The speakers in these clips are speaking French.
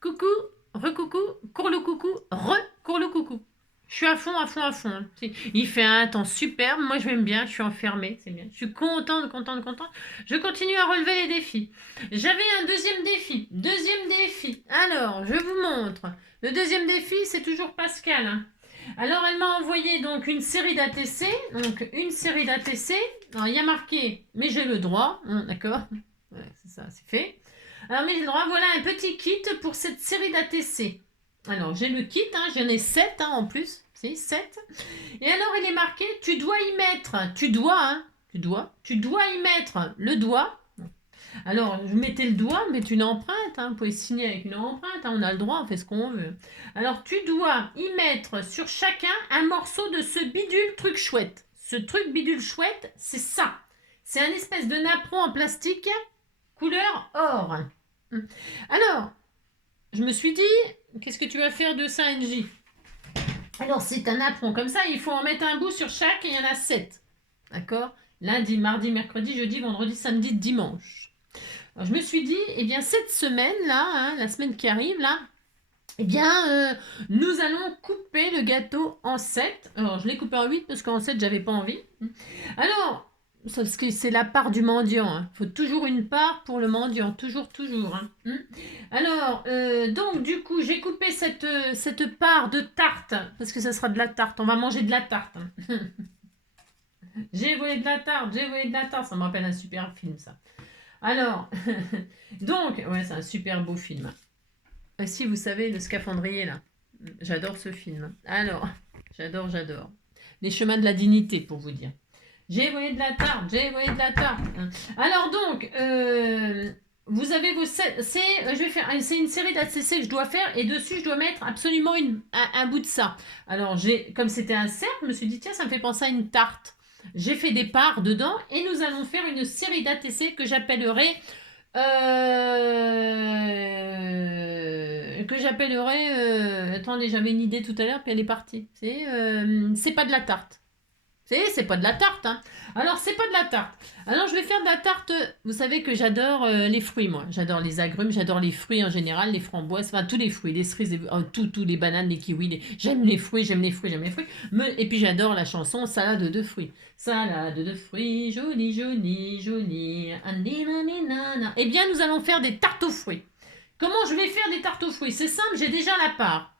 coucou, recoucou, cours le coucou, cours le coucou. Je suis à fond, à fond, à fond. Hein. Il fait un temps superbe, moi je m'aime bien, je suis enfermée, c'est bien. Je suis contente, contente, contente. Je continue à relever les défis. J'avais un deuxième défi. Deuxième défi. Alors, je vous montre. Le deuxième défi, c'est toujours Pascal. Hein. Alors, elle m'a envoyé donc une série d'ATC. Donc, une série d'ATC. Alors, il y a marqué, mais j'ai le droit. Hein, d'accord. Ouais, c'est ça, c'est fait. Alors, mais j'ai le droit, voilà un petit kit pour cette série d'ATC. Alors, j'ai le kit, hein, j'en ai 7 hein, en plus. C'est 7. Et alors, il est marqué, tu dois y mettre, tu dois y mettre le doigt. Alors, je mettais le doigt, mais une empreinte, hein, vous pouvez signer avec une empreinte, hein, on a le droit, on fait ce qu'on veut. Alors, tu dois y mettre sur chacun un morceau de ce bidule truc chouette. Ce truc bidule chouette, c'est ça. C'est un espèce de napperon en plastique, couleur or. Alors, je me suis dit, qu'est-ce que tu vas faire de ça, NJ? Alors, c'est un apron comme ça, il faut en mettre un bout sur chaque et il y en a 7. D'accord? Lundi, mardi, mercredi, jeudi, vendredi, samedi, dimanche. Alors, je me suis dit, eh bien, cette semaine-là, hein, la semaine qui arrive, là, eh bien, nous allons couper le gâteau en 7. Alors, je l'ai coupé en 8 parce qu'en 7, j'avais pas envie. Alors, parce que c'est la part du mendiant. Il hein. Faut toujours une part pour le mendiant. Toujours, toujours. Hein. Alors, donc, du coup, j'ai coupé cette part de tarte. Parce que ça sera de la tarte. On va manger de la tarte. Hein. J'ai volé de la tarte. J'ai volé de la tarte. Ça me rappelle un super film, ça. Alors, donc, ouais, c'est un super beau film. Si, vous savez, le scaphandrier, là. J'adore ce film. Alors, j'adore. Les chemins de la dignité, pour vous dire. J'ai volé de la tarte, j'ai volé de la tarte. Alors donc, vous avez vos... C'est une série d'ACC que je dois faire et dessus, je dois mettre absolument un bout de ça. Alors, comme c'était un cercle, je me suis dit, tiens, ça me fait penser à une tarte. J'ai fait des parts dedans et nous allons faire une série d'ATC que j'appellerai... attendez, j'avais une idée tout à l'heure, puis elle est partie. C'est pas de la tarte. C'est pas de la tarte, hein. Alors, c'est pas de la tarte. Alors, je vais faire de la tarte. Vous savez que j'adore les fruits, moi. J'adore les agrumes, j'adore les fruits en général, les framboises, enfin, tous les fruits, les cerises, tous les bananes, les kiwis. J'aime les fruits, j'aime les fruits. Et puis, j'adore la chanson salade de fruits. Salade de fruits, jolie, jolie, jolie. Eh bien, nous allons faire des tartes aux fruits. Comment je vais faire des tartes aux fruits? C'est simple, j'ai déjà la part.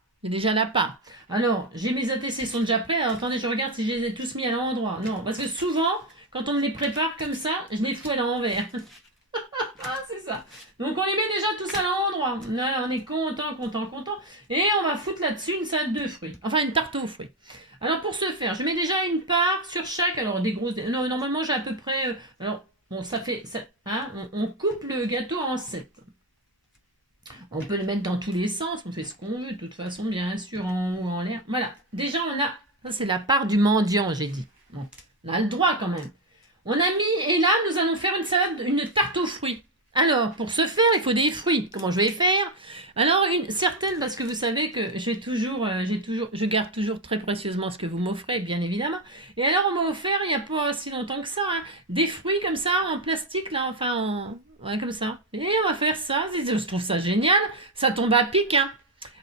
Alors, j'ai mes ATC sont déjà prêts. Alors, attendez, je regarde si je les ai tous mis à l'endroit. Non, parce que souvent, quand on me les prépare comme ça, je les fous à l'envers. Ah, c'est ça. Donc, on les met déjà tous à l'endroit. Là, on est content. Et on va foutre là-dessus une salade de fruits. Enfin, une tarte aux fruits. Alors, pour ce faire, je mets déjà une part sur chaque. Alors, des grosses... Non, normalement, j'ai à peu près... Alors, bon, ça fait... on coupe le gâteau en 7. On peut le mettre dans tous les sens, on fait ce qu'on veut, de toute façon, bien sûr, en haut, en l'air. Voilà, déjà on a, ça c'est la part du mendiant, j'ai dit. Bon, on a le droit quand même. On a mis, et là nous allons faire une salade, une tarte aux fruits. Alors, pour ce faire, il faut des fruits. Comment je vais faire? Alors, certaine, parce que vous savez que je garde toujours très précieusement ce que vous m'offrez, bien évidemment. Et alors, on m'a offert, il n'y a pas si longtemps que ça, hein, des fruits comme ça, en plastique, là, enfin, ouais, comme ça. Et on va faire ça, je trouve ça génial. Ça tombe à pic, hein.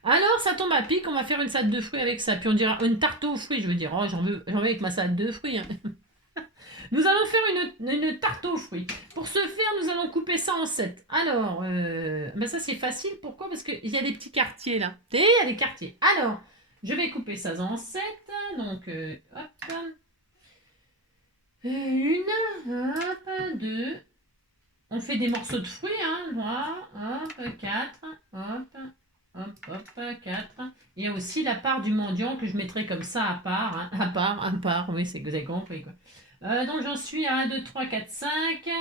Alors, ça tombe à pic, on va faire une salade de fruits avec ça. Puis on dira une tarte aux fruits, je veux dire, oh, j'en veux avec ma salade de fruits, hein. Nous allons faire une tarte aux fruits. Pour ce faire, nous allons couper ça en 7. Alors, ben ça c'est facile. Pourquoi? Parce qu'il y a des petits quartiers là. Il y a des quartiers. Alors, je vais couper ça en 7. Donc, hop. Une, hop, deux. On fait des morceaux de fruits, hein. 3, hop, 4, hop, 4. Il y a aussi la part du mendiant que je mettrai comme ça à part, hein. À part, oui, c'est que vous avez compris quoi. Donc j'en suis à 1, 2, 3, 4, 5,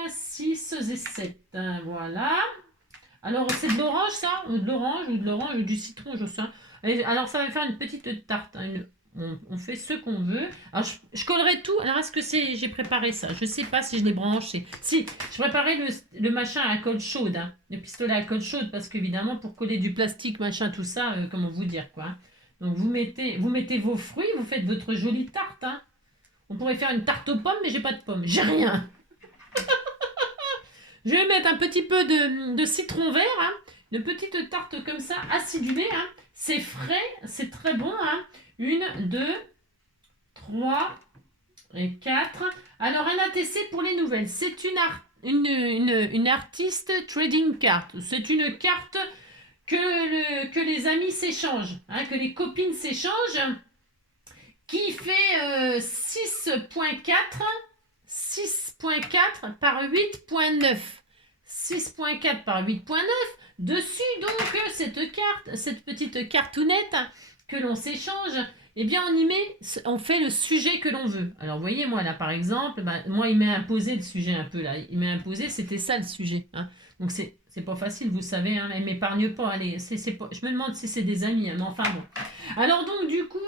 6 et 7. Voilà. Alors c'est de l'orange ça? Ou de l'orange ou du citron, je sais. Alors ça va faire une petite tarte. Hein, on fait ce qu'on veut. Alors je collerai tout. Alors est-ce que j'ai préparé ça? Je sais pas si je l'ai branché. Si, je préparais le machin à colle chaude. Hein, le pistolet à colle chaude parce qu'évidemment pour coller du plastique, machin, tout ça, comment vous dire quoi. Hein. Donc vous mettez vos fruits, vous faites votre jolie tarte. Hein. On pourrait faire une tarte aux pommes, mais j'ai pas de pommes. J'ai rien. Je vais mettre un petit peu de citron vert. Hein. Une petite tarte comme ça, acidulée. Hein. C'est frais, c'est très bon. Hein. 1, 2, 3 et 4. Alors, un ATC pour les nouvelles. C'est une artiste trading card. C'est une carte que les amis s'échangent, hein, que les copines s'échangent, qui fait 6.4 par 8.9. 6.4 par 8.9. Dessus, donc, cette petite cartoonette que l'on s'échange, eh bien, on fait le sujet que l'on veut. Alors, vous voyez, moi, là, par exemple, moi, il m'est imposé le sujet un peu, là. Il m'est imposé, c'était ça, le sujet. Hein. Donc, c'est pas facile, vous savez, hein, elle m'épargne pas. Allez, pas, je me demande si c'est des amis, hein, mais enfin, bon. Alors, donc, du coup,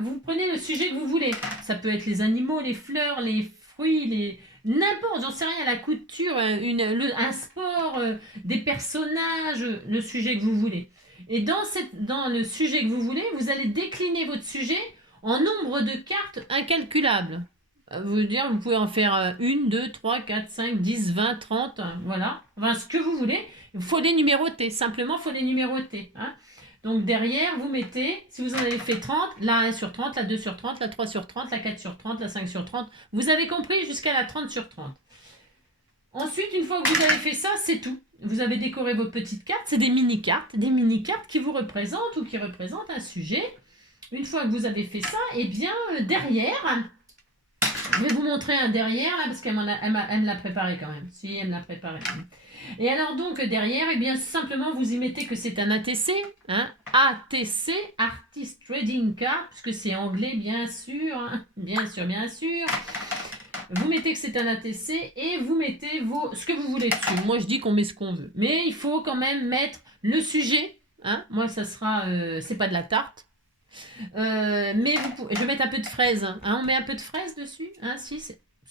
vous prenez le sujet que vous voulez. Ça peut être les animaux, les fleurs, les fruits, n'importe, j'en sais rien, la couture, un sport, des personnages, le sujet que vous voulez. Et dans le sujet que vous voulez, vous allez décliner votre sujet en nombre de cartes incalculables. Vous pouvez en faire 1, 2, 3, 4, 5, 10, 20, 30, voilà. Enfin, ce que vous voulez. Il faut les numéroter. Simplement, il faut les numéroter. Hein. Donc derrière, vous mettez, si vous en avez fait 30, la 1 sur 30, la 2 sur 30, la 3 sur 30, la 4 sur 30, la 5 sur 30. Vous avez compris jusqu'à la 30 sur 30. Ensuite, une fois que vous avez fait ça, c'est tout. Vous avez décoré vos petites cartes. C'est des mini-cartes qui vous représentent ou qui représentent un sujet. Une fois que vous avez fait ça, eh bien, derrière, je vais vous montrer un derrière, là, parce qu'elle me l'a préparé quand même. Si, elle me l'a préparé. Et alors, donc, derrière, eh bien, simplement, vous y mettez que c'est un ATC. Hein, ATC, Artist Trading Card, puisque c'est anglais, bien sûr. Hein, bien sûr, bien sûr. Vous mettez que c'est un ATC et vous mettez ce que vous voulez dessus. Moi, je dis qu'on met ce qu'on veut. Mais il faut quand même mettre le sujet. Hein. Moi, ça sera... c'est pas de la tarte. Mais je vais mettre un peu de fraise. Hein. On met un peu de fraise dessus. Hein. Si,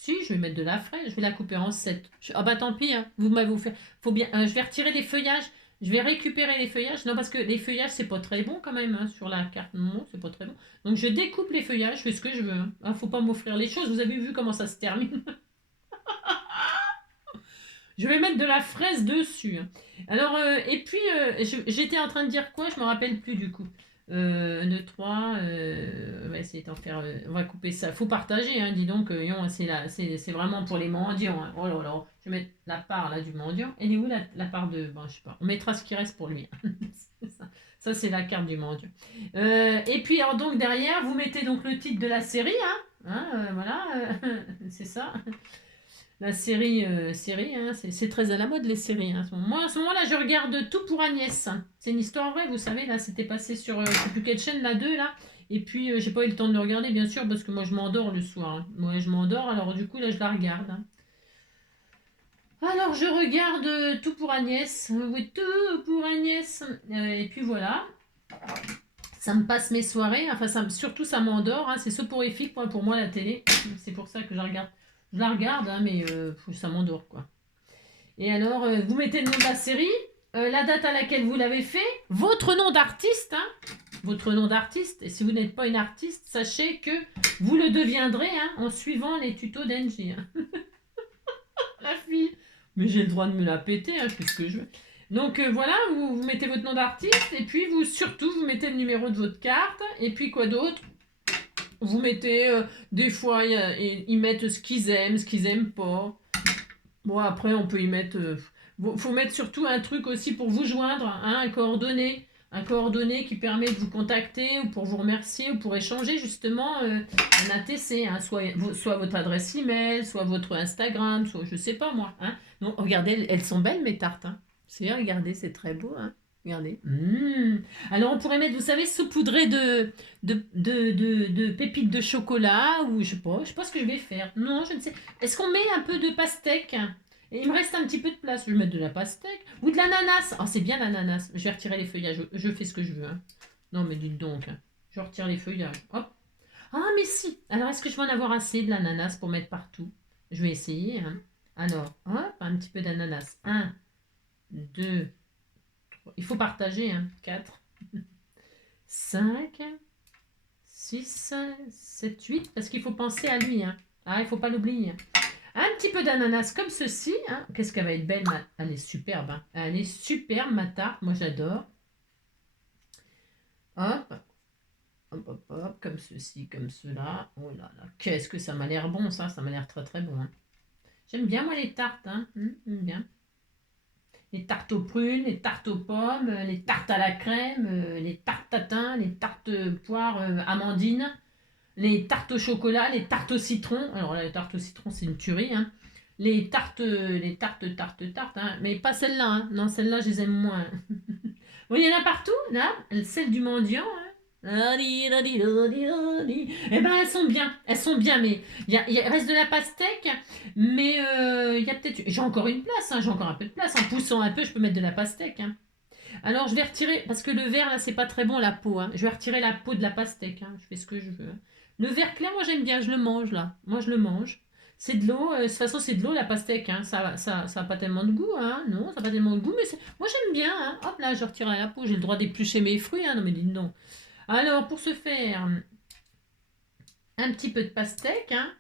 je vais mettre de la fraise. Je vais la couper en 7. Ah bah tant pis. Hein. Vous m'avez fait... Faut bien... je vais retirer les feuillages. Je vais récupérer les feuillages. Non, parce que les feuillages, c'est pas très bon quand même. Hein, sur la carte, non, c'est pas très bon. Donc, je découpe les feuillages. Je fais ce que je veux. Hein. Ah, faut pas m'offrir les choses. Vous avez vu comment ça se termine. Je vais mettre de la fraise dessus. Hein. Alors, et puis, j'étais en train de dire quoi? Je me rappelle plus du coup. 2, 3, on va essayer d'en faire. On va couper ça. Faut partager, hein, dis donc. C'est vraiment pour les mendiants. Hein. Oh là là. Je vais mettre la part là du mendiant. Elle est où la part de. Bon, je sais pas. On mettra ce qui reste pour lui. Ça c'est la carte du mendiant. Et puis, alors, donc, derrière, vous mettez donc le titre de la série. Hein, voilà. C'est ça. La série, hein, c'est très à la mode les séries. Hein, Moi, à ce moment-là, je regarde Tout pour Agnès. C'est une histoire vraie, vous savez, là, c'était passé sur, je sais plus quelle chaîne, la 2, là. Et puis, j'ai pas eu le temps de le regarder, bien sûr, parce que moi, je m'endors le soir. Hein. Moi, je m'endors, alors du coup, là, je la regarde. Hein. Alors, je regarde Tout pour Agnès. Oui, Tout pour Agnès. Et puis, voilà. Ça me passe mes soirées. Enfin, surtout, ça m'endort. Hein. C'est soporifique, pour moi, la télé. C'est pour ça que je la regarde. Je la regarde, hein, mais ça m'endort, quoi. Et alors, vous mettez le nom de la série, la date à laquelle vous l'avez fait, votre nom d'artiste, hein, votre nom d'artiste. Et si vous n'êtes pas une artiste, sachez que vous le deviendrez hein, en suivant les tutos d'Engie. Hein. La fille. Mais j'ai le droit de me la péter, hein, je fais ce que je veux. Donc voilà, vous mettez votre nom d'artiste et puis surtout, vous mettez le numéro de votre carte. Et puis quoi d'autre? Vous mettez, des fois, ils mettent ce qu'ils aiment pas. Bon, après, on peut y mettre... faut mettre surtout un truc aussi pour vous joindre, hein, un coordonné. Un coordonné qui permet de vous contacter ou pour vous remercier ou pour échanger justement un ATC. Hein, soit votre adresse email, soit votre Instagram, soit je sais pas moi. Hein. Donc, regardez, elles sont belles mes tartes. Hein. Regardez, c'est très beau. Hein. Regardez. Alors on pourrait mettre, vous savez, saupoudré de pépites de chocolat ou je sais pas ce que je vais faire. Non, je ne sais. Est-ce qu'on met un peu de pastèque? Et il me reste un petit peu de place. Je vais mettre de la pastèque ou de l'ananas. Oh, c'est bien l'ananas. Je vais retirer les feuillages. Je fais ce que je veux. Hein. Non, mais dites donc. Hein. Je retire les feuillages. Hop. Ah, mais si. Alors, est-ce que je vais en avoir assez de l'ananas pour mettre partout? Je vais essayer. Hein. Alors, hop, un petit peu d'ananas. 1, 2, il faut partager, hein. 4, 5, 6, 7, 8, parce qu'il faut penser à lui. Hein. Ah, il ne faut pas l'oublier. Un petit peu d'ananas comme ceci. Hein. Qu'est-ce qu'elle va être belle, elle est superbe. Hein. Elle est superbe, ma tarte. Moi, j'adore. Hop, hop, hop, hop, comme ceci, comme cela. Oh là là, qu'est-ce que ça m'a l'air bon, ça. Ça m'a l'air très, très bon. Hein. J'aime bien, moi, les tartes. Hein. J'aime bien. Les tartes aux prunes, les tartes aux pommes, les tartes à la crème, les tartes tatin, les tartes poires amandines, les tartes au chocolat, les tartes au citron. Alors là, les tartes au citron, c'est une tuerie. Hein. Les tartes, hein. Mais pas celle-là. Hein. Non, celle-là, je les aime moins. Bon, il y en a partout, là. Celle du mendiant. Hein. Eh ben, elles sont bien, mais il reste de la pastèque, mais il y a peut-être, j'ai encore une place, hein, j'ai encore un peu de place, en poussant un peu, je peux mettre de la pastèque. Hein. Alors, je vais retirer, parce que le vert, là, c'est pas très bon, la peau, hein. Je vais retirer la peau de la pastèque, hein. Je fais ce que je veux. Hein. Le vert clair, moi, j'aime bien, je le mange, là. Moi, je le mange. C'est de l'eau, de toute façon, c'est de l'eau, la pastèque, hein. Ça a pas tellement de goût, hein. Non, ça a pas tellement de goût, mais moi, j'aime bien, hein. Hop, là, je retire la peau, j'ai le droit d'éplucher mes fruits, hein. Non, mais dites non. Alors, pour ce faire, un petit peu de pastèque. Hein.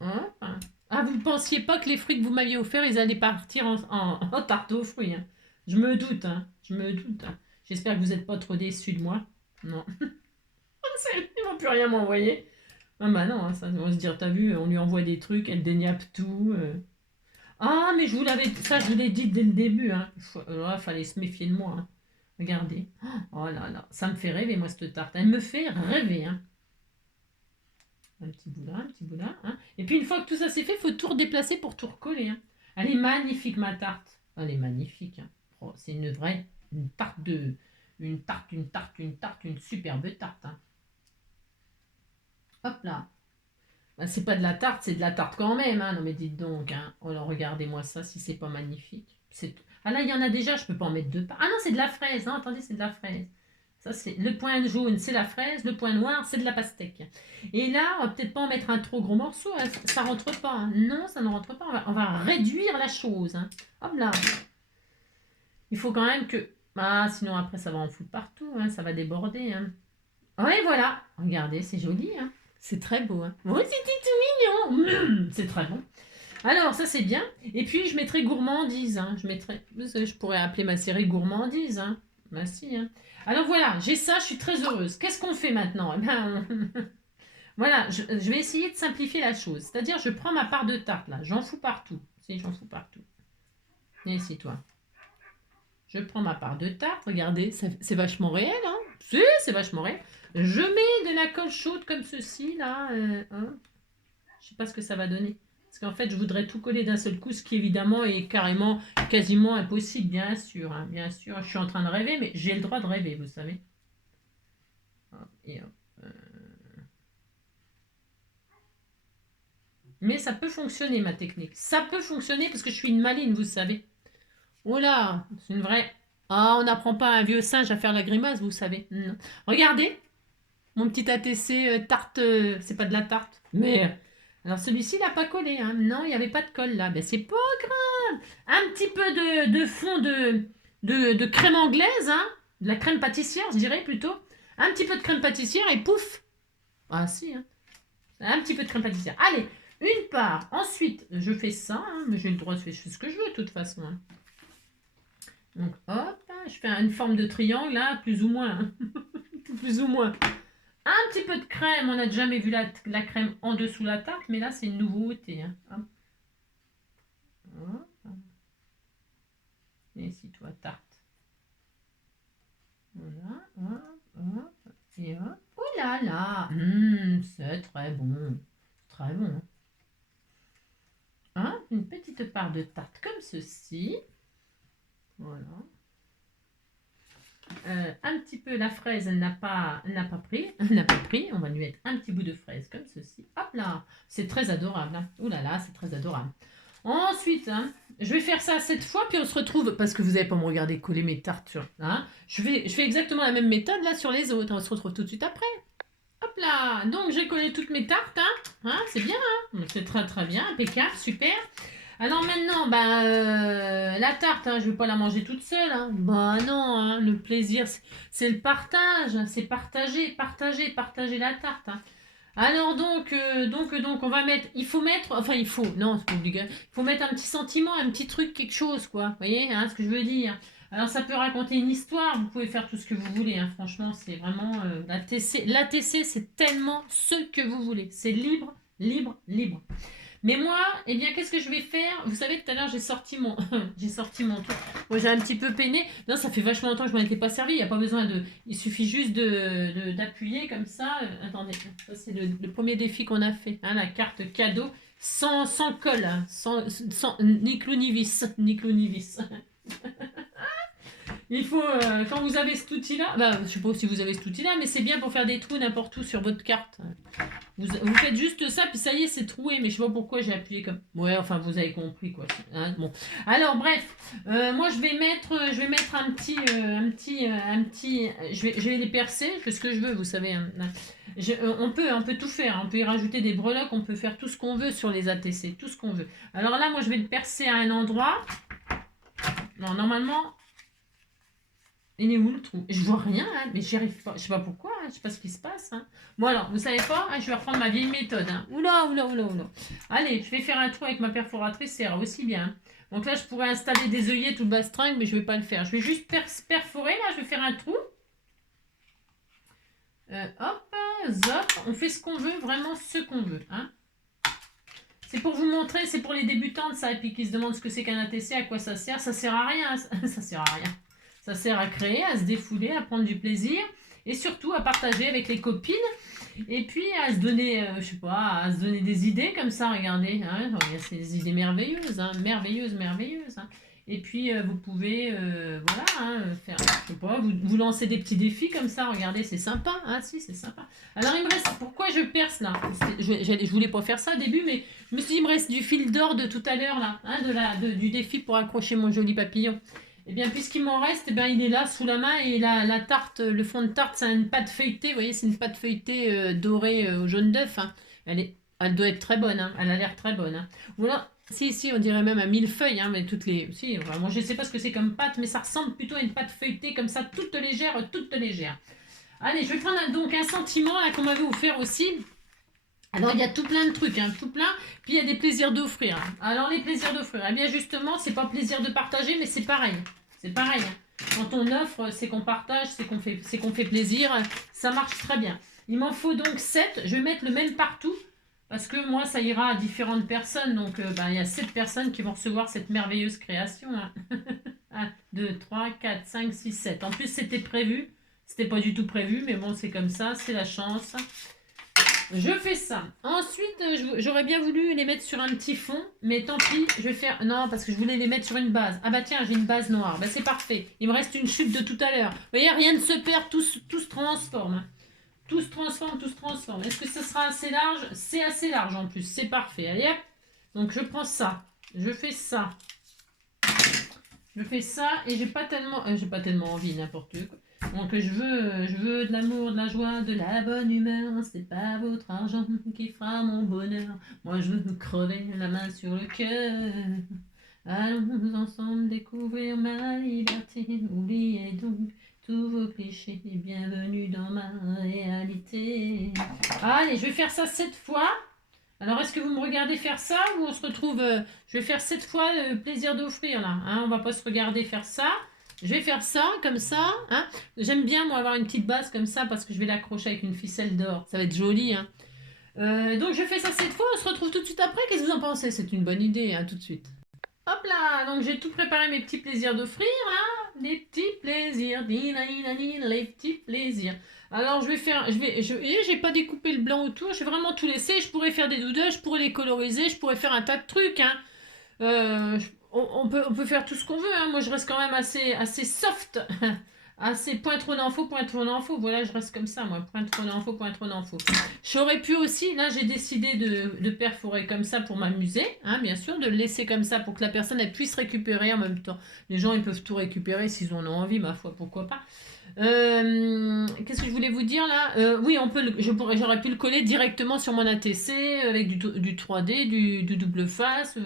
Hop. Ah, vous ne pensiez pas que les fruits que vous m'aviez offerts, ils allaient partir en tarte aux fruits. Hein. Je me doute. Hein. Je me doute. Hein. J'espère que vous n'êtes pas trop déçus de moi. Non. Ils ne vont plus rien m'envoyer. Ah bah non, hein, ça, on va se dire, t'as vu, on lui envoie des trucs, elle déniappe tout. Ah, mais je vous l'ai dit dès le début. Hein. Fallait se méfier de moi. Hein. Regardez. Oh là là, ça me fait rêver, moi, cette tarte. Elle me fait rêver. Hein. Un petit bout là, un petit bout là. Hein. Et puis, une fois que tout ça c'est fait, il faut tout redéplacer pour tout recoller. Hein. Elle est magnifique, ma tarte. Elle est magnifique. Hein. Oh, c'est une vraie une tarte de... Une superbe tarte. Hein. Hop là. Ben, c'est pas de la tarte, c'est de la tarte quand même. Hein. Non, mais dites donc. Hein. Oh là, regardez-moi ça, si c'est pas magnifique. Ah là, il y en a déjà, je peux pas en mettre deux. Ah non, c'est de la fraise. Non, attendez, c'est de la fraise. Ça, c'est le point jaune, c'est la fraise. Le point noir, c'est de la pastèque. Et là, on va peut-être pas en mettre un trop gros morceau. Hein. Ça rentre pas. Hein. Non, ça ne rentre pas. On va réduire la chose. Hein. Hop là. Il faut quand même que... Ah, sinon après, ça va en foutre partout. Hein. Ça va déborder. Hein. Ouais, voilà. Regardez, c'est joli. Hein. C'est très beau. Hein. Oh, c'était tout mignon. C'est très bon. Alors, ça c'est bien. Et puis, je mettrai gourmandise. Hein. Je pourrais appeler ma série gourmandise. Hein. Merci. Hein. Alors voilà, j'ai ça, je suis très heureuse. Qu'est-ce qu'on fait maintenant? Eh ben, voilà, je vais essayer de simplifier la chose. C'est-à-dire, je prends ma part de tarte là, j'en fous partout. Si, j'en fous partout. Viens ici, toi. Je prends ma part de tarte, regardez, c'est vachement réel. Hein. Si, c'est vachement réel. Je mets de la colle chaude comme ceci là. Hein. Je sais pas ce que ça va donner. Parce qu'en fait, je voudrais tout coller d'un seul coup, ce qui évidemment est carrément, quasiment impossible, bien sûr. Hein, bien sûr, je suis en train de rêver, mais j'ai le droit de rêver, vous savez. Hop, et hop. Mais ça peut fonctionner, ma technique. Ça peut fonctionner parce que je suis une maline, vous savez. Oh là, c'est une vraie... Ah, on n'apprend pas à un vieux singe à faire la grimace, vous savez. Non. Regardez, mon petit ATC tarte, c'est pas de la tarte, mais... Alors celui-ci, il n'a pas collé. Hein. Non, il n'y avait pas de colle là. Ben, c'est pas grave. Un petit peu de fond de crème anglaise. Hein. De la crème pâtissière, je dirais plutôt. Un petit peu de crème pâtissière et pouf. Ah si. Hein. Un petit peu de crème pâtissière. Allez, une part. Ensuite, je fais ça. Hein, mais j'ai le droit de faire ce que je veux de toute façon. Hein. Donc hop, je fais une forme de triangle là, plus ou moins. Hein. Plus ou moins. Un petit peu de crème, on n'a jamais vu la crème en dessous la tarte, mais là c'est une nouveauté. Hein. Hop. Et ici, toi, tarte. Voilà, hop, hop, et hop. Oh là là, c'est très bon. Très bon. Hein, une petite part de tarte comme ceci. Voilà. Un petit peu la fraise, elle n'a pas pris. On va lui mettre un petit bout de fraise comme ceci. Hop là, c'est très adorable. Hein. Ouh là là, c'est très adorable. Ensuite, hein, je vais faire ça cette fois, puis on se retrouve, parce que vous n'allez pas me regarder coller mes tartes sur... Hein, je fais exactement la même méthode là sur les autres. On se retrouve tout de suite après. Hop là, donc j'ai collé toutes mes tartes. Hein, c'est bien, hein, c'est très très bien, impeccable, super. Alors maintenant, la tarte, hein, je ne vais pas la manger toute seule. Hein. Bah non, hein, le plaisir, c'est le partage. C'est partager la tarte. Hein. Alors donc, on va mettre, enfin non, c'est pas obligatoire, il faut mettre un petit sentiment, un petit truc, quelque chose, quoi. Vous voyez, hein, ce que je veux dire. Alors ça peut raconter une histoire, vous pouvez faire tout ce que vous voulez, hein. Franchement, c'est vraiment l'ATC, c'est tellement ce que vous voulez. C'est libre, libre, libre. Mais moi, eh bien, qu'est-ce que je vais faire? Vous savez, tout à l'heure, j'ai sorti mon, j'ai sorti mon truc. Moi, j'ai un petit peu peiné. Non, ça fait vachement longtemps que je m'en étais pas servi. Il n'y a pas besoin de, il suffit juste d'appuyer comme ça. Attendez, ça c'est le premier défi qu'on a fait, hein, la carte cadeau, sans colle, hein, sans ni clou ni vis, ni clou ni vis. Il faut, quand vous avez cet outil-là, bah, je sais pas si vous avez cet outil-là, mais c'est bien pour faire des trous n'importe où sur votre carte. Vous faites juste ça, puis ça y est, c'est troué, mais je sais pas pourquoi j'ai appuyé comme... Ouais, enfin, vous avez compris, quoi. Hein, bon. Alors, bref, moi, je vais mettre je vais les percer, je fais ce que je veux, vous savez. Hein. On peut tout faire, on peut y rajouter des breloques, on peut faire tout ce qu'on veut sur les ATC, tout ce qu'on veut. Alors là, moi, je vais le percer à un endroit. Non, normalement... Il est où le trou? Je vois rien, hein, mais j'y arrive pas. Je sais pas pourquoi, hein, je sais pas ce qui se passe. Hein. Bon alors, vous savez pas, hein, je vais reprendre ma vieille méthode. Hein. Oula, oula, oula, oula. Allez, je vais faire un trou avec ma perforatrice, ça ira aussi bien. Hein. Donc là, je pourrais installer des œillets tout bastringue, mais je vais pas le faire. Je vais juste perforer, là, je vais faire un trou. Hop, zop, on fait ce qu'on veut, vraiment ce qu'on veut. Hein. C'est pour vous montrer, c'est pour les débutantes, ça, et puis qui se demandent ce que c'est qu'un ATC, à quoi ça sert. Ça sert à rien, ça sert à rien. Ça sert à créer, à se défouler, à prendre du plaisir et surtout à partager avec les copines et puis à se donner, je sais pas, à se donner des idées comme ça, regardez. Hein, il y a ces idées merveilleuses, hein, merveilleuses, merveilleuses. Hein. Et puis vous pouvez, voilà, hein, faire, je sais pas, vous lancez des petits défis comme ça, regardez, c'est sympa. Hein, si, c'est sympa. Alors il me reste, pourquoi je perce là? Je voulais pas faire ça au début, mais je me suis dit, il me reste du fil d'or de tout à l'heure là, hein, du défi pour accrocher mon joli papillon. Eh bien, puisqu'il m'en reste, eh bien, il est là sous la main et la tarte, le fond de tarte, c'est une pâte feuilletée. Vous voyez, c'est une pâte feuilletée dorée au jaune d'œuf. Hein. Elle doit être très bonne. Hein. Elle a l'air très bonne. Hein. Voilà. Si, on dirait même un millefeuille. Hein, mais toutes les. Si, vraiment, je ne sais pas ce que c'est comme pâte, mais ça ressemble plutôt à une pâte feuilletée comme ça, toute légère, toute légère. Allez, je vais prendre donc un sentiment qu'on m'avait offert aussi. Alors, il y a tout plein de trucs, hein, tout plein. Puis, il y a des plaisirs d'offrir. Hein. Alors, les plaisirs d'offrir. Eh bien, justement, c'est pas plaisir de partager, mais c'est pareil. C'est pareil. Hein. Quand on offre, c'est qu'on partage, c'est qu'on fait plaisir. Ça marche très bien. Il m'en faut donc 7. Je vais mettre le même partout. Parce que moi, ça ira à différentes personnes. Donc, il y a 7 personnes qui vont recevoir cette merveilleuse création. Hein. 1, 2, 3, 4, 5, 6, 7. En plus, c'était prévu. C'était pas du tout prévu, mais bon, c'est comme ça. C'est la chance. Je fais ça. Ensuite, j'aurais bien voulu les mettre sur un petit fond, mais tant pis, je vais faire... Non, parce que je voulais les mettre sur une base. Ah bah tiens, j'ai une base noire. Bah c'est parfait. Il me reste une chute de tout à l'heure. Vous voyez, rien ne se perd, tout se transforme. Hein. Tout se transforme, tout se transforme. Est-ce que ça sera assez large? C'est assez large en plus, c'est parfait. Allez hop. Donc je prends ça. Je fais ça. Je fais ça et j'ai pas tellement envie, n'importe quoi. Donc je veux de l'amour, de la joie, de la bonne humeur. C'est pas votre argent qui fera mon bonheur. Moi je veux crever la main sur le cœur. Allons ensemble découvrir ma liberté. Oubliez donc tous vos clichés. Bienvenue dans ma réalité. Allez, je vais faire ça 7 fois. Alors, est-ce que vous me regardez faire ça ou on se retrouve... je vais faire 7 fois le plaisir d'offrir, là. Hein, on va pas se regarder faire ça. Je vais faire ça, comme ça. Hein. J'aime bien, moi, avoir une petite base comme ça parce que je vais l'accrocher avec une ficelle d'or. Ça va être joli. Hein. Donc, je fais ça 7 fois. On se retrouve tout de suite après. Qu'est-ce que vous en pensez? C'est une bonne idée, hein, tout de suite. Hop là. Donc, j'ai tout préparé, mes petits plaisirs d'offrir, là. Les petits plaisirs. Les petits plaisirs. Alors, j'ai pas découpé le blanc autour. Je vais vraiment tout laisser. Je pourrais faire des doodles. Je pourrais les coloriser. Je pourrais faire un tas de trucs, hein. On peut faire tout ce qu'on veut. Hein. Moi, je reste quand même assez soft. Assez point trop d'infos, point trop d'infos. Voilà, je reste comme ça, moi. Point trop d'infos, point trop d'infos. J'aurais pu aussi, là, j'ai décidé de perforer comme ça pour m'amuser. Hein, bien sûr, de le laisser comme ça pour que la personne elle puisse récupérer en même temps. Les gens, ils peuvent tout récupérer s'ils en ont envie, ma foi, pourquoi pas. Qu'est-ce que je voulais vous dire là? Oui, j'aurais pu le coller directement sur mon ATC avec du 3D, du double face,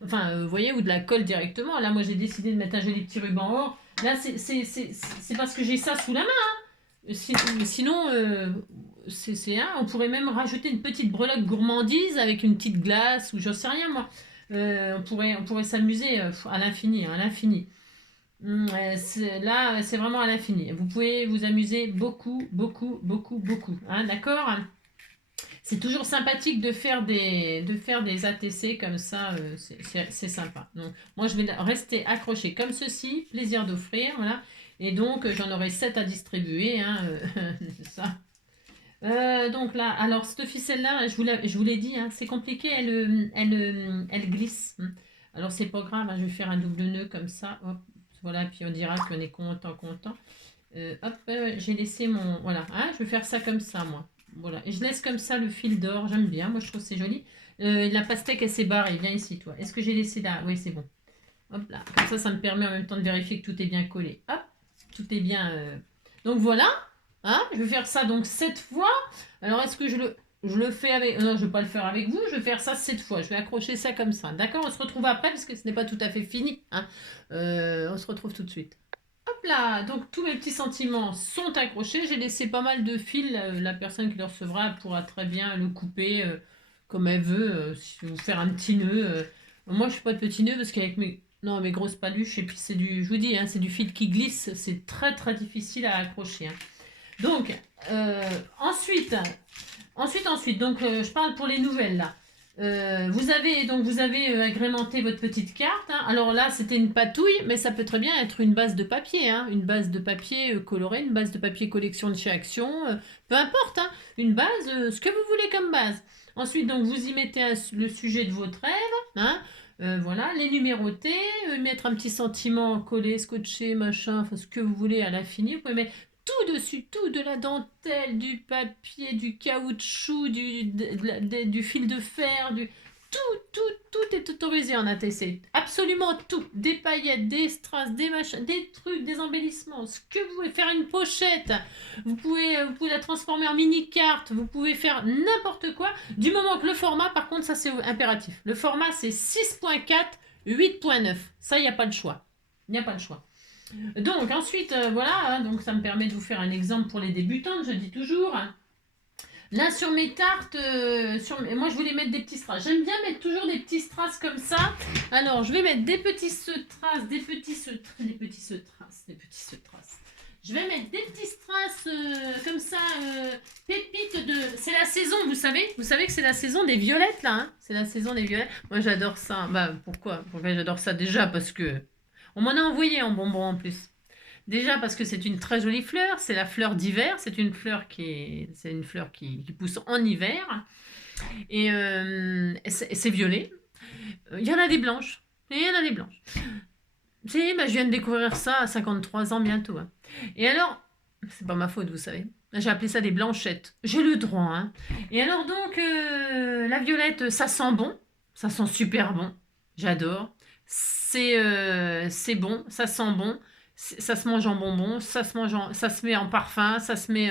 vous voyez, ou de la colle directement. Là, moi, j'ai décidé de mettre un joli petit ruban or. Là, c'est parce que j'ai ça sous la main. Hein. Sinon, on pourrait même rajouter une petite breloque gourmandise avec une petite glace ou j'en sais rien moi. On pourrait s'amuser à l'infini, hein, à l'infini. Là, c'est vraiment à l'infini. Vous pouvez vous amuser beaucoup, beaucoup, beaucoup, beaucoup. Hein, d'accord? C'est toujours sympathique de faire des ATC comme ça, c'est sympa. Donc, moi, je vais rester accroché comme ceci, plaisir d'offrir, voilà. Et donc, j'en aurai 7 à distribuer, hein, c'est ça. Donc là, alors cette ficelle-là, je vous l'ai dit, hein, c'est compliqué, elle glisse. Alors c'est pas grave, hein, je vais faire un double nœud comme ça, hop, voilà, puis on dira qu'on est content. Hop, j'ai laissé mon, voilà, hein, je vais faire ça comme ça, moi. Voilà, et je laisse comme ça le fil d'or, j'aime bien, moi je trouve c'est joli. La pastèque, elle s'est barrée, viens ici, toi. Est-ce que j'ai laissé là? Oui, c'est bon. Hop là, comme ça me permet en même temps de vérifier que tout est bien collé. Hop, tout est bien. Donc voilà, hein, je vais faire ça donc 7 fois. Alors est-ce que je le fais avec... Non, je ne vais pas le faire avec vous, je vais faire ça 7 fois. Je vais accrocher ça comme ça. D'accord? On se retrouve après parce que ce n'est pas tout à fait fini. Hein. On se retrouve tout de suite. Hop là, donc tous mes petits sentiments sont accrochés. J'ai laissé pas mal de fils. La personne qui le recevra pourra très bien le couper comme elle veut, ou faire un petit nœud. Moi, je ne fais pas de petit nœud parce qu'avec mes grosses paluches, et puis c'est du, je vous dis, hein, c'est du fil qui glisse. C'est très très difficile à accrocher. Hein. Donc, ensuite, donc je parle pour les nouvelles là. Vous avez agrémenté votre petite carte. Hein. Alors là, c'était une patouille, mais ça peut très bien être une base de papier. Hein. Une base de papier coloré, une base de papier collection de chez Action. Peu importe, hein. Une base, ce que vous voulez comme base. Ensuite, donc, vous y mettez le sujet de votre rêve. Hein. Voilà, les numéroter, mettre un petit sentiment collé, scotché, machin, enfin ce que vous voulez à l'infini. Vous pouvez mettre tout dessus, tout, de la dentelle, du papier, du caoutchouc, du fil de fer, tout est autorisé en ATC. Absolument tout. Des paillettes, des strass, des machins, des trucs, des embellissements. Ce que vous voulez faire une pochette. Vous pouvez la transformer en mini-carte. Vous pouvez faire n'importe quoi. Du moment que le format, par contre, ça c'est impératif. Le format c'est 6.4, 8.9. Ça, il n'y a pas le choix. Il n'y a pas le choix. Donc ensuite, voilà, hein, donc ça me permet de vous faire un exemple pour les débutantes, je dis toujours. Là sur mes tartes, moi je voulais mettre des petits strass. J'aime bien mettre toujours des petits strass comme ça. Alors je vais mettre des petits strass, des petits strass. Je vais mettre des petits strass comme ça, pépites de... C'est la saison, vous savez que c'est la saison des violettes là. Hein, c'est la saison des violettes. Moi j'adore ça. Bah pourquoi j'adore ça? Déjà parce que... On m'en a envoyé en bonbon en plus. Déjà parce que c'est une très jolie fleur, c'est la fleur d'hiver, c'est une fleur qui pousse en hiver et c'est violet. Il y en a des blanches, et il y en a des blanches. Je viens de découvrir ça à 53 ans bientôt. Hein. Et alors, c'est pas ma faute, vous savez. J'ai appelé ça des blanchettes. J'ai le droit. Hein. Et alors donc, la violette, ça sent bon, ça sent super bon. J'adore. C'est bon, ça sent bon, ça se mange en bonbons, ça se met en parfum, ça se met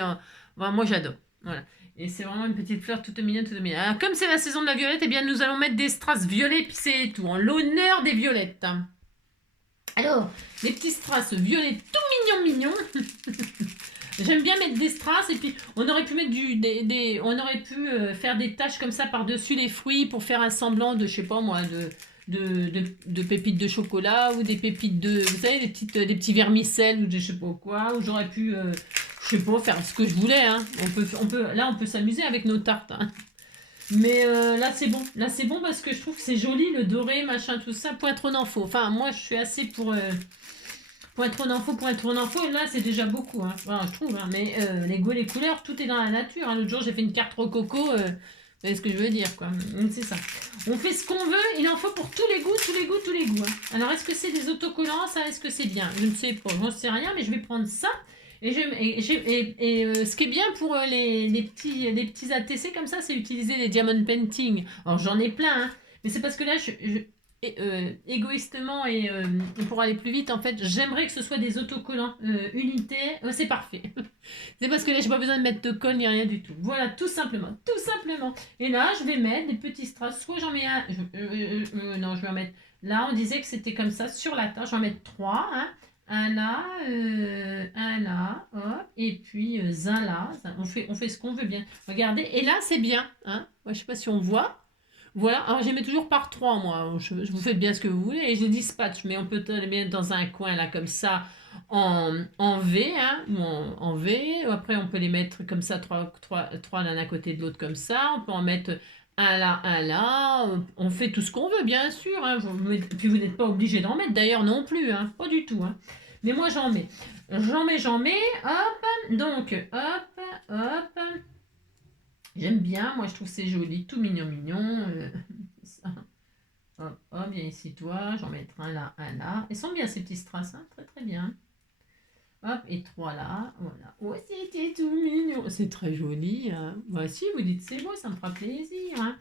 voilà, moi j'adore. Voilà. Et c'est vraiment une petite fleur toute mignonne, toute mignonne. Alors, comme c'est la saison de la violette, eh bien nous allons mettre des strass violets, puis c'est tout, en l'honneur des violettes. Alors, les petits strass violets tout mignons. J'aime bien mettre des strass et puis on aurait pu mettre on aurait pu faire des taches comme ça par-dessus les fruits pour faire un semblant de, je sais pas moi, de pépites de chocolat ou des pépites de, vous savez, des petits vermicelles ou de je sais pas quoi, ou j'aurais pu, je sais pas, faire ce que je voulais, hein. Là on peut s'amuser avec nos tartes, hein. Mais là c'est bon parce que je trouve que c'est joli, le doré, machin, tout ça, point trop n'en faut. Enfin, moi je suis assez pour point trop n'en faut, là c'est déjà beaucoup, hein. Enfin, je trouve, hein. Mais les goûts, les couleurs, tout est dans la nature, hein. L'autre jour j'ai fait une carte rococo, vous voyez ce que je veux dire, quoi. C'est ça. On fait ce qu'on veut, il en faut pour tous les goûts. Hein. Alors, est-ce que c'est des autocollants, ça? Est-ce que c'est bien? Je ne sais pas, j'en sais rien, mais je vais prendre ça. Et ce qui est bien pour les petits ATC comme ça, c'est utiliser les diamond painting. Alors, j'en ai plein, hein, mais c'est parce que là, égoïstement et pour aller plus vite, en fait, j'aimerais que ce soit des autocollants unité. C'est parfait. C'est parce que là, j'ai pas besoin de mettre de colle ni rien du tout. Voilà, tout simplement. Et là, je vais mettre des petits strass. Soit j'en mets un. Non, je vais en mettre. Là, on disait que c'était comme ça sur la table. Je vais en mettre 3. Hein. Un là, hop. et puis Zala. On fait ce qu'on veut bien. Regardez, et là c'est bien. Hein. Moi, je sais pas si on voit. Voilà, alors j'aimais toujours par 3 moi. Je vous faites bien ce que vous voulez. Et je dispatch, mais on peut les mettre dans un coin là comme ça en V, hein, ou en V. Après, on peut les mettre comme ça, trois l'un à côté de l'autre comme ça. On peut en mettre un là. On fait tout ce qu'on veut, bien sûr. Hein. Puis vous n'êtes pas obligé d'en mettre d'ailleurs non plus, hein, pas du tout. Hein. Mais moi j'en mets. J'en mets. Hop. Donc, hop, hop. J'aime bien, moi je trouve c'est joli, tout mignon mignon. Ça. Hop, hop, viens ici toi, j'en mettrai un là, un là. Ils sont bien ces petits strass, hein, très très bien. Hop, et 3 là, voilà. Oh, c'était tout mignon. C'est très joli. Hein. Voici, vous dites c'est beau, ça me fera plaisir. Hein.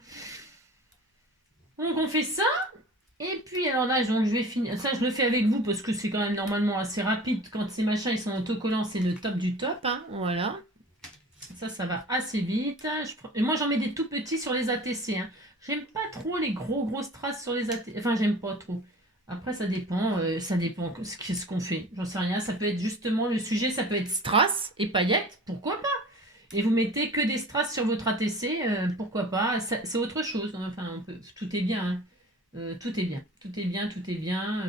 Donc on fait ça. Et puis alors là, donc, je vais finir. Ça, je le fais avec vous parce que c'est quand même normalement assez rapide. Quand ces machins ils sont autocollants, c'est le top du top. Hein. Voilà. Ça va assez vite. Et moi, j'en mets des tout petits sur les ATC. Hein. J'aime pas trop les gros strass sur les ATC. Enfin, j'aime pas trop. Après, ça dépend ce qu'on fait. J'en sais rien. Ça peut être justement le sujet, ça peut être strass et paillettes. Pourquoi pas? Et vous mettez que des strass sur votre ATC. Pourquoi pas? C'est autre chose. Enfin, tout est bien. Hein. Tout est bien. Tout est bien. Tout est bien.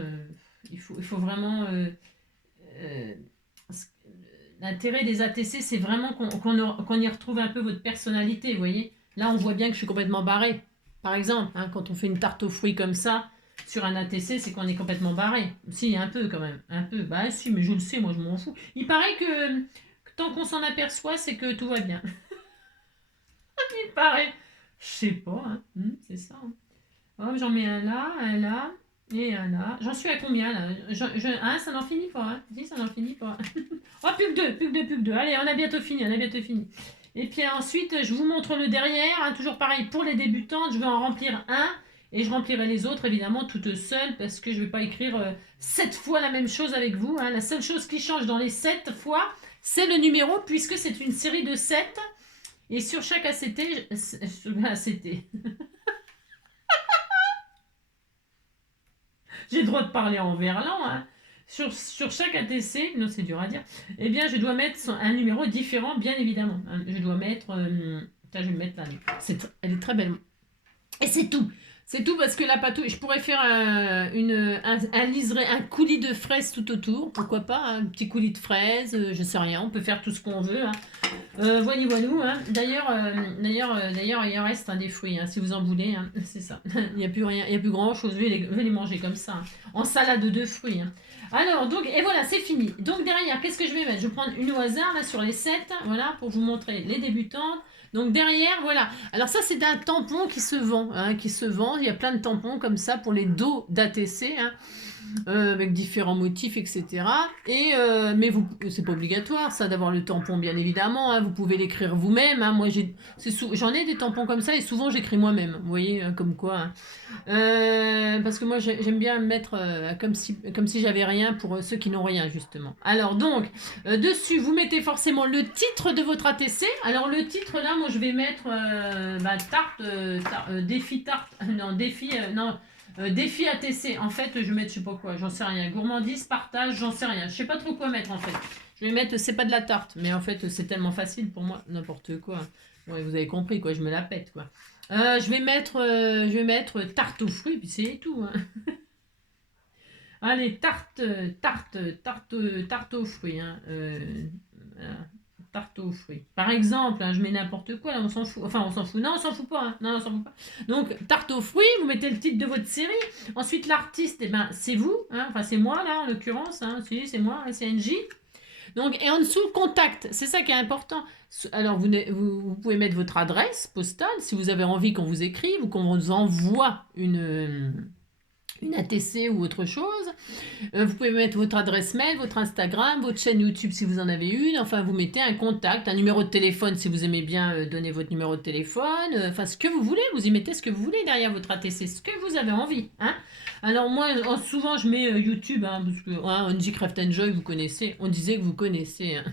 Il faut vraiment. L'intérêt des ATC, c'est vraiment qu'on y retrouve un peu votre personnalité, vous voyez. Là, on voit bien que je suis complètement barrée. Par exemple, hein, quand on fait une tarte aux fruits comme ça, sur un ATC, c'est qu'on est complètement barré. Si, un peu quand même. Un peu. Bah si, mais je le sais, moi je m'en fous. Il paraît que tant qu'on s'en aperçoit, c'est que tout va bien. Il paraît. Je sais pas, hein. C'est ça. Hein. Hop, j'en mets un là. Et là, j'en suis à combien là ça n'en finit pas. Hein. Si, ça n'en finit pas. Oh, plus que deux. Allez, on a bientôt fini. Et puis ensuite, je vous montre le derrière. Hein, toujours pareil pour les débutantes. Je vais en remplir un. Et je remplirai les autres, évidemment, toutes seules. Parce que je ne vais pas écrire 7 fois la même chose avec vous. Hein. La seule chose qui change dans les 7 fois, c'est le numéro. Puisque c'est une série de 7. Et sur chaque ACT... J'ai le droit de parler en verlan, hein. Sur chaque ATC, non c'est dur à dire, eh bien je dois mettre un numéro différent, bien évidemment. Je dois mettre, tiens, je vais mettre là, elle est très belle. Et c'est tout. C'est tout parce que la patouille, je pourrais faire un liseré, un coulis de fraises tout autour, pourquoi pas, un petit coulis de fraises, je sais rien, on peut faire tout ce qu'on veut. Hein. Voilou. Hein. D'ailleurs, il en reste des fruits, hein, si vous en voulez, hein, c'est ça. Il n'y a plus rien, il n'y a plus grand chose, je vais les manger comme ça, hein, en salade de fruits. Hein. Alors, donc, et voilà, c'est fini. Donc derrière, qu'est-ce que je vais mettre? Je vais prendre une au hasard là sur les 7, voilà, pour vous montrer les débutantes. Donc derrière, voilà. Alors ça, c'est un tampon qui se vend. Hein, Il y a plein de tampons comme ça pour les dos d'ATC, hein, avec différents motifs, etc. Mais c'est pas obligatoire, ça, d'avoir le tampon, bien évidemment. Hein, vous pouvez l'écrire vous-même. Hein, moi, j'en ai des tampons comme ça et souvent, j'écris moi-même. Vous voyez, comme quoi. Hein. Parce que moi, j'aime bien mettre comme si j'avais rien pour ceux qui n'ont rien, justement. Alors, donc, dessus, vous mettez forcément le titre de votre ATC. Alors, le titre, là, moi, je vais mettre défi ATC. En fait, je vais mettre, je sais pas quoi, j'en sais rien. Gourmandise, partage, j'en sais rien. Je sais pas trop quoi mettre, en fait. Je vais mettre, c'est pas de la tarte, mais en fait, c'est tellement facile pour moi. N'importe quoi. Ouais, vous avez compris, quoi, je me la pète, quoi. Je vais mettre tarte aux fruits, puis c'est tout. Hein. Allez, tarte aux fruits. Hein. Voilà. Tarte aux fruits. Par exemple, hein, je mets n'importe quoi, là, on s'en fout. Enfin, on s'en fout. Non, on s'en fout pas. Hein. Non, on s'en fout pas. Donc, tarte aux fruits, vous mettez le titre de votre série. Ensuite, l'artiste, eh ben, c'est vous. Hein. Enfin, c'est moi, là, en l'occurrence. Hein. C'est moi, c'est NJ. Donc, et en dessous, contact. C'est ça qui est important. Alors, vous pouvez mettre votre adresse postale si vous avez envie qu'on vous écrive ou qu'on vous envoie une ATC ou autre chose. Vous pouvez mettre votre adresse mail, votre Instagram, votre chaîne YouTube si vous en avez une. Enfin, vous mettez un contact, un numéro de téléphone si vous aimez bien donner votre numéro de téléphone. Enfin, ce que vous voulez. Vous y mettez ce que vous voulez derrière votre ATC, ce que vous avez envie. Hein. Alors moi, souvent, je mets YouTube, hein, parce que NJ Craft Enjoy, vous connaissez. On disait que vous connaissez. Hein.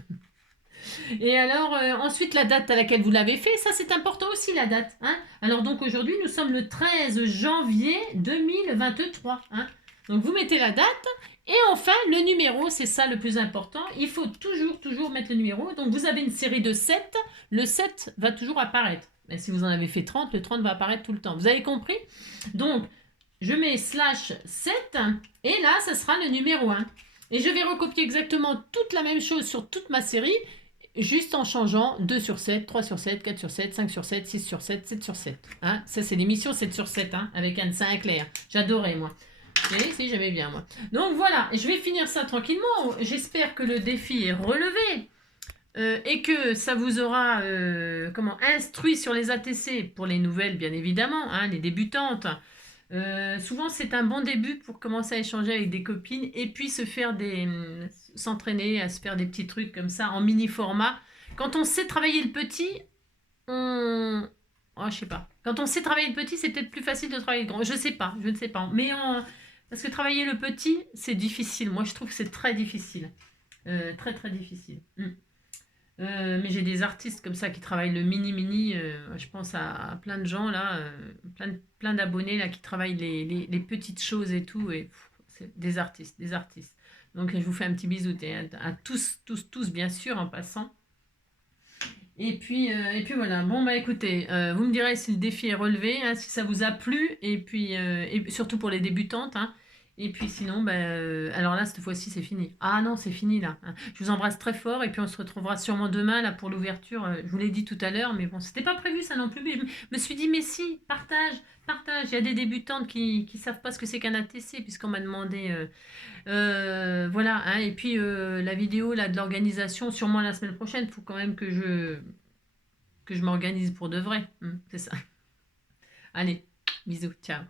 Et alors, ensuite, la date à laquelle vous l'avez fait, ça c'est important aussi la date. Hein. Alors donc aujourd'hui, nous sommes le 13 janvier 2023. Hein. Donc vous mettez la date et enfin le numéro, c'est ça le plus important. Il faut toujours mettre le numéro. Donc vous avez une série de 7, le 7 va toujours apparaître. Mais si vous en avez fait 30, le 30 va apparaître tout le temps. Vous avez compris? Donc je mets /7 et là ça sera le numéro 1. Et je vais recopier exactement toute la même chose sur toute ma série, juste en changeant 2 sur 7, 3 sur 7, 4 sur 7, 5 sur 7, 6 sur 7, 7 sur 7. Hein, ça, c'est l'émission 7 sur 7, hein, avec Anne Sinclair. J'adorais, moi. Si, j'aimais bien, moi. Donc voilà, je vais finir ça tranquillement. J'espère que le défi est relevé et que ça vous aura instruit sur les ATC pour les nouvelles, bien évidemment, hein, les débutantes. Souvent, c'est un bon début pour commencer à échanger avec des copines et puis s'entraîner à se faire des petits trucs comme ça en mini format. Quand on sait travailler le petit, je sais pas. Quand on sait travailler le petit, c'est peut-être plus facile de travailler le grand. Je sais pas, je ne sais pas. Parce que travailler le petit, c'est difficile. Moi, je trouve que c'est très difficile. Très, très difficile. Mais j'ai des artistes comme ça qui travaillent le mini-mini. Je pense à plein de gens là, plein d'abonnés là qui travaillent les petites choses et tout. Et c'est des artistes, des artistes. Donc je vous fais un petit bisou à tous, bien sûr, en passant. Et puis voilà. Bon bah écoutez, vous me direz si le défi est relevé, hein, si ça vous a plu, et surtout pour les débutantes, hein. Et puis sinon, alors là, cette fois-ci, c'est fini. Ah non, c'est fini là, hein. Je vous embrasse très fort et puis on se retrouvera sûrement demain là pour l'ouverture. Je vous l'ai dit tout à l'heure, mais bon, c'était pas prévu ça non plus. Mais je me suis dit, mais si, partage. Il y a des débutantes qui savent pas ce que c'est qu'un ATC puisqu'on m'a demandé. Voilà, hein. Et puis la vidéo là de l'organisation, sûrement la semaine prochaine. Il faut quand même que je m'organise pour de vrai. C'est ça. Allez, bisous, ciao.